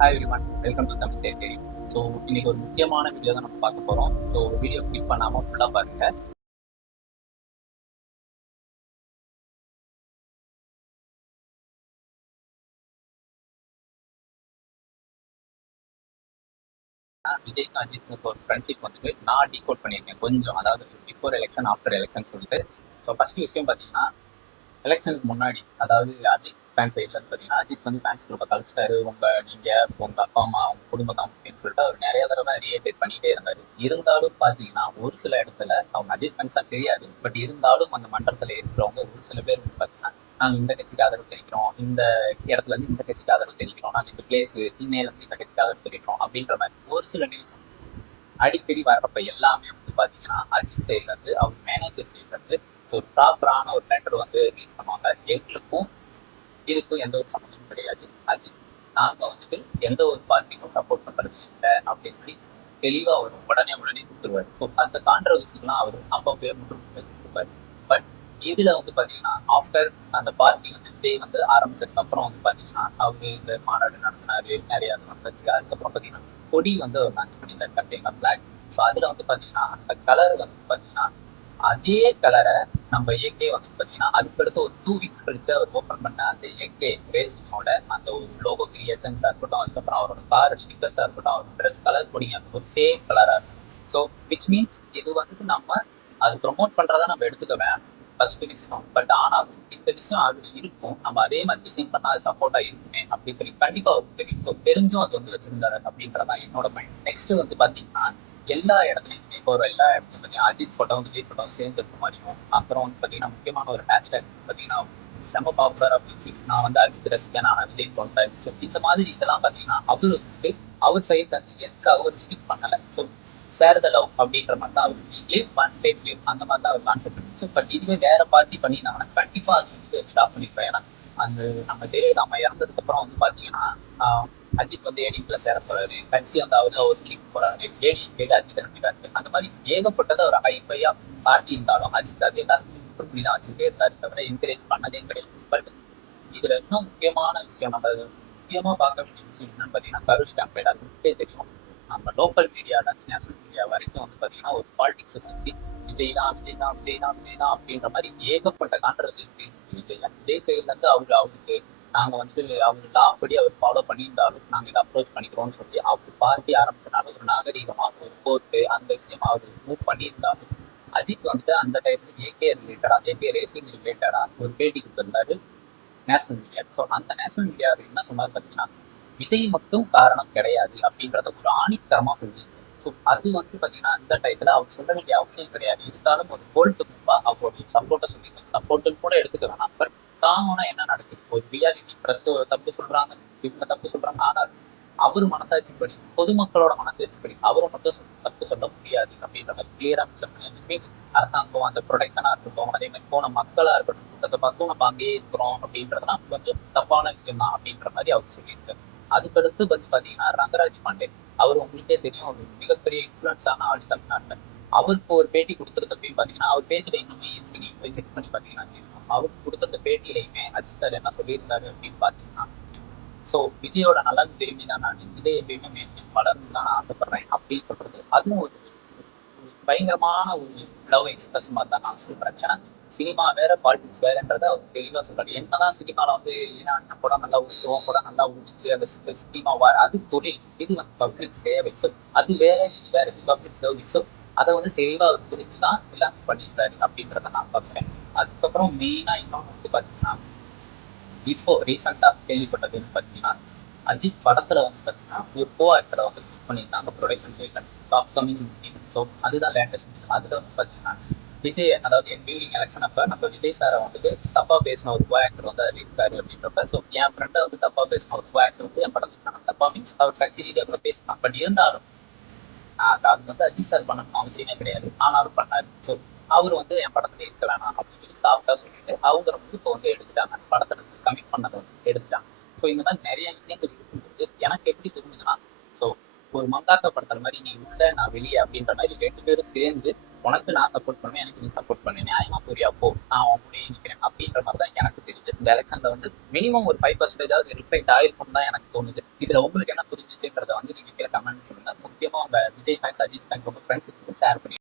Hi everyone, welcome to Tamil தேட்டரி. So இன்னைக்கு ஒரு முக்கியமான வீடியோ தான் நம்ம பார்க்க போகிறோம். ஸோ வீடியோ ஸ்கிப் பண்ணாமல் ஃபுல்லாக பாருங்க. விஜய்க்கு அஜித்துக்கு ஒரு ஃப்ரெண்ட்ஷிப் வந்துட்டு நான் டீகோட் பண்ணியிருக்கேன் கொஞ்சம், அதாவது பிஃபோர் எலெக்ஷன் ஆஃப்டர் எலெக்ஷன் சொல்லிட்டு. ஸோ ஃபர்ஸ்ட் விஷயம் பார்த்தீங்கன்னா, எலெக்ஷனுக்கு முன்னாடி, அதாவது அஜித் ஃபேன் சைட்ல இருந்து பார்த்தீங்கன்னா, அஜித் வந்து ஃபேன்ஸ் குரூப்பை கழிச்சிட்டாரு. உங்க அப்பா அம்மா, உங்க குடும்பம் தான் முக்கியம்னு சொல்லிட்டு அவர் நிறைய தடவை ரீஎடிட் பண்ணிட்டே இருந்தாரு. இருந்தாலும் பார்த்தீங்கன்னா, ஒரு சில இடத்துல அவங்க அஜித் ஃபேன்ஸா தெரியாது. பட் இருந்தாலும் அந்த மன்றத்தில் இருக்கிறவங்க ஒரு சில பேர் வந்து பார்த்தீங்கன்னா, நாங்கள் இந்த கட்சிக்கு ஆதரவு தெரிவிக்கிறோம், இந்த இடத்துல இருந்து இந்த கட்சிக்கு ஆதரவு தெரிவிக்கிறோம், நாங்கள் இந்த பிளேஸ் இன்னையில இருந்து இந்த கட்சிக்கு ஆதரவு தெரிவிக்கிறோம் அப்படின்ற மாதிரி ஒரு சில நியூஸ் அடிக்கடி வர்றப்ப எல்லாமே வந்து பார்த்தீங்கன்னா, அஜித் சைட்ல இருந்து அவங்க மேனேஜர் சைட்ல இருந்து ஒரு ப்ராப்பரான ஒரு லெட்டர் வந்து ரிலீஸ் பண்ணுவாங்க. எங்களுக்கும் இதுக்கும் எந்த ஒரு சம்மந்தமும் கிடையாது. அஜித் நாங்க வந்துட்டு எந்த ஒரு பார்ட்டிக்கும் சப்போர்ட் பண்றது இல்லை அப்படின்னு சொல்லி தெளிவா வரும். உடனே கொடுத்துருவாரு. ஸோ அந்த கான்ட்ரவர்சிலாம் அவர் அப்பவே முற்றுப்புள்ளி வச்சுருப்பாரு. பட் இதுல வந்து பாத்தீங்கன்னா, ஆஃப்டர் அந்த பார்ட்டி வந்து விஜய் வந்து ஆரம்பிச்சதுக்கு அப்புறம் வந்து பாத்தீங்கன்னா, அவரு இந்த மாநாடு நடத்தினாரு, நிறைய நடந்துச்சு. அதுக்கப்புறம் பாத்தீங்கன்னா, கொடி வந்து அவர் லான்ச் பண்ணியிருந்தாரு, கண்டெய்னர் பிளாக். ஸோ அதுல வந்து பாத்தீங்கன்னா, அந்த கலர் வந்து பாத்தீங்கன்னா, அதே கலரை நம்ம ஏகே வந்து பாத்தீங்கன்னா, அதுக்கடுத்து ஒரு 2 வீக்ஸ் கழிச்சு அவர் ஓப்பன் பண்ண அந்த ஏகே ரேசிங்கோட அந்த ஒரு லோகோ கிரியேஷன்ஸா இருக்கட்டும், அதுக்கப்புறம் அவரோட கார் ஸ்டிக்கர்ஸா இருக்கட்டும், அவரோட ட்ரெஸ் கலர் கொடிங்க ஒரு சேம் கலரா இருக்கும். ஸோ விச் மீன்ஸ் இது வந்துட்டு நம்ம அது ப்ரொமோட் பண்றதா நம்ம எடுத்துக்க வேணும், ஃபர்ஸ்ட் விஷயம். பட் ஆனாலும் இந்த விஷயம் அது இருக்கும், நம்ம அதே மாதிரி டிசைன் பண்ணா அது சப்போர்ட்டா இருக்குமே அப்படின்னு சொல்லி கண்டிப்பா அவருக்கு தெரியும். ஸோ தெரிஞ்சும் அது வந்து வச்சிருந்தாரு அப்படின்றதான் என்னோட மைண்ட். நெக்ஸ்ட் வந்து பாத்தீங்கன்னா, எல்லா இடத்துலையும் இப்போ ஒரு எல்லா இடத்துலையும் பார்த்தீங்கன்னா அஜித் ஃபோட்டோ விஜய் ஃபோட்டோ சேர்ந்து இருக்க மாதிரியும், அப்புறம் வந்து பார்த்தீங்கன்னா முக்கியமான ஒரு ஹேஷ்டேக் பார்த்தீங்கன்னா செம்ம பாப்புலராக போச்சு, நான் வந்து அஜித் ரசிகன், நான் விஜய் ஃபோட்டோ. ஸோ இந்த மாதிரி இதெல்லாம் பார்த்தீங்கன்னா அவரு வந்து அவர் சைடு வந்து எந்த அவர் ஸ்டிக் பண்ணலை. ஸோ சேர் த லவ் அப்படின்ற மாதிரி தான் அவர் லிவ் ஒன் டேக் லிவ் அந்த மாதிரி தான் அவர் கான்செப்ட் இருந்துச்சு. பட் இதுவே வேற பார்ட்டி பண்ணியிருந்தாங்கன்னா கண்டிப்பா அது வந்து ஸ்டாப் பண்ணிருப்பேன். ஏன்னா அந்த நம்ம ஜெயலலிதா இறந்ததுக்கு அப்புறம் வந்து பார்த்தீங்கன்னா, அஜித் வந்து ஏடிஎம்ல சேர போறாரு, கட்சி வந்து அவரு ஒரு கிளிக் போறாரு, ஏடிஎம்கேல அஜித் இறந்துட்டாரு. அந்த மாதிரி ஏகப்பட்டது ஒரு ஹைஃபையா பார்ட்டி இருந்தாலும் அஜித் அது எல்லாருக்கும் முற்றுப்புள்ளி தான் வச்சுட்டே இருந்தாரு, தவிர என்கரேஜ் பண்ணதே கிடையாது. பட் இதுல இன்னும் முக்கியமான விஷயம், நம்ம முக்கியமா பார்க்க வேண்டிய விஷயம் என்னன்னு பாத்தீங்கன்னா, கருஷ் கேம்பெயின். அது முக்கிய தெரியும். நம்ம லோக்கல் மீடியால நேஷனல் மீடியா வரைக்கும் வந்து பாத்தீங்கன்னா ஒரு பாலிடிக்ஸை சுத்தி விஜய் தான் விஜய் தான் விஜய் தான் விஜய் தான் அப்படின்ற மாதிரி ஏகப்பட்ட கான்ட்ரவர்சி விஜய் சைட்ல இருந்து அவருக்கு நாங்க வந்து அவர் லா படி அவர் ஃபாலோ பண்ணியிருந்தாலும் நாங்க இதை அப்ரோச் பண்ணிக்கிறோம்னு சொல்லி அவர் பார்ட்டி ஆரம்பிச்சனால ஒரு நாகரீகமாக ஒரு கோர்ட்டு அந்த விஷயமா அவர் மூவ் பண்ணியிருந்தாலும், அஜித் வந்து அந்த டைம்ல ஏகே ரிலேட்டடா, ஏகே ரேசிங் ரிலேட்டடா ஒரு பேட்டி கொடுத்திருந்தாரு நேஷனல் மீடியா. ஸோ அந்த நேஷனல் மீடியா என்ன சொன்னார் பார்த்தீங்கன்னா, விஜய் மட்டும் காரணம் கிடையாது அப்படின்றத ஒரு ஆணித்தரமா சொல்லி. ஸோ அது வந்து பார்த்தீங்கன்னா அந்த டயத்துல அவர் சொல்ல வேண்டிய அவசியம் கிடையாது. இருந்தாலும் ஒரு கோல்டு மூவா அவருடைய சப்போர்ட்டை சொல்லியிருக்காங்க. சப்போர்ட்டுன்னு கூட எடுத்துக்க வேணாம். பட் காமனா என்ன நடக்குது, ஒரு ரியாலிட்டி பிரஸ் தப்பு சொல்றாங்க, இவங்க தப்பு சொல்றாங்க. ஆனால் அவர் மனசாட்சிப்படி, பொதுமக்களோட மனசாட்சிப்படி அவரை மட்டும் தப்பு சொல்ல முடியாது அப்படின்ற மாதிரி கிளியரா மென்ஷன் பண்ணி, மீன்ஸ் அரசாங்கம் அந்த ப்ரொடெக்ஷனா இருக்கட்டும், அதே மாதிரி போன மக்களா இருக்கட்டும், கூட்டத்தை பார்த்தும் நம்ம அங்கேயே இருக்கிறோம் அப்படின்றதுலாம் கொஞ்சம் தப்பான விஷயம் தான் அப்படின்ற மாதிரி அவர் சொல்லியிருக்காரு. அதுக்கடுத்து வந்து பாத்தீங்கன்னா ரங்கராஜ் பாண்டே, அவர் உங்களுக்கே தெரியும், ஒரு மிகப்பெரிய இன்ஃபுளுன்ஸான ஆள் தமிழ்நாட்டில். அவருக்கு ஒரு பேட்டி கொடுத்துருக்கப்பையும் பாத்தீங்கன்னா அவர் பேசுற இன்னுமே இருக்கு, நீங்க போய் செக் பண்ணி பாத்தீங்கன்னா அவருக்கு கொடுத்த பேட்டியிலையுமே அஜித் சார் என்ன சொல்லியிருந்தாரு அப்படின்னு பாத்தீங்கன்னா, ஸோ விஜயோட நலன் விரும்பி தான் நான் விஜய் எப்பயுமே மேலும் வளர்ந்து தான் ஆசைப்படுறேன் அப்படின்னு சொல்றது, அதுவும் ஒரு பயங்கரமான ஒரு லவ் எக்ஸ்பிரஸ் மாதிரி தான் நான் சொல்றேன். ஏன்னா சினிமா வேற பாலிடிக்ஸ் வேறன்றத அவர் தெளிவா சொல்றாரு. என்னதான் சினிமால வந்து ஏன்னா படம் நல்லா ஓடிச்சு, உன் படம் நல்லா ஓடிச்சு, அந்த சினிமா அது தொழில், இது வந்து பப்ளிக் சேவை. ஸோ அது வேற, இது வேற, இது பப்ளிக் சர்வீஸ். ஸோ அதை வந்து தெளிவா அவர் புரிஞ்சுதான் எல்லாமே பண்ணியிருந்தாரு அப்படின்றத நான் பார்க்குறேன். அதுக்கப்புறம் மெயினா இன்னொன்று வந்து பார்த்தீங்கன்னா, இப்போ ரீசெண்டா கேள்விப்பட்டதுன்னு பார்த்தீங்கன்னா, அஜித் படத்துல வந்து பார்த்தீங்கன்னா ஒரு கோ ஆக்டரை வந்து புக் பண்ணியிருந்தாங்க ப்ரொடக்ஷன் சைட்ல, அப்கமிங். ஸோ அதுதான் லேட்டஸ்ட். அதுல வந்து பார்த்தீங்கன்னா விஜய், அதாவது டியூரிங் எலெக்ஷன் அப்ப நம்ம விஜய் சாரை வந்துட்டு தப்பா பேசின ஒரு கோ ஆக்டர் வந்து அதுல இருக்காரு அப்படின்றப்ப, ஸோ என் ஃப்ரெண்டை வந்து தப்பா பேசின ஒரு கோ ஆக்டர் வந்து என் படத்துல தப்பா மீன்ஸ் அவர் கட்சி ரீதியாக கூட பேசினான். பட் இருந்தாலும் அது வந்து அஜித் சார் பண்ணணும் அவசியமே கிடையாது, ஆனாலும் பண்ணாரு. ஸோ அவர் வந்து என் படத்துல இருக்க வேணாம் அப்படின்னு சொல்லி சாஃப்டா சொல்லிட்டு அவங்க வந்து இப்போ வந்து எடுத்துட்டாங்க, அந்த படத்துல இருந்து கமிட் பண்ணதை வந்து எடுத்துட்டாங்க. ஸோ இந்த மாதிரி நிறைய விஷயங்கள் இருக்கும்போது எனக்கு எப்படி தோணுதுன்னா, ஸோ ஒரு மங்காத்தா படத்துல மாதிரி நீ உள்ள நான் வெளியே அப்படின்ற மாதிரி 2 பேரும் சேர்ந்து, உனக்கு நான் சப்போர்ட் பண்ணுவேன், எனக்கு நீ சப்போர்ட் பண்ணு, நியாயமா புரியா போ, நான் உன் கூட நிற்கிறேன் அப்படின்ற மாதிரி தான் எனக்கு தெரியுது. இந்த எலெக்ஷன்ல வந்து மினிமம் ஒரு 5% ரிஃப்ளெக்ட் ஆயிருக்கும் தான் எனக்கு தோணுது. இதுல உங்களுக்கு என்ன புரிஞ்சுச்சுன்றத வந்து நீங்க கீழே கமெண்ட் சொல்லுங்க. முக்கியமா உங்க விஜய் ஃபேன்ஸ், அஜித் ஃபேன்ஸ், உங்க ஃப்ரெண்ட்ஸுக்கு ஷேர் பண்ணி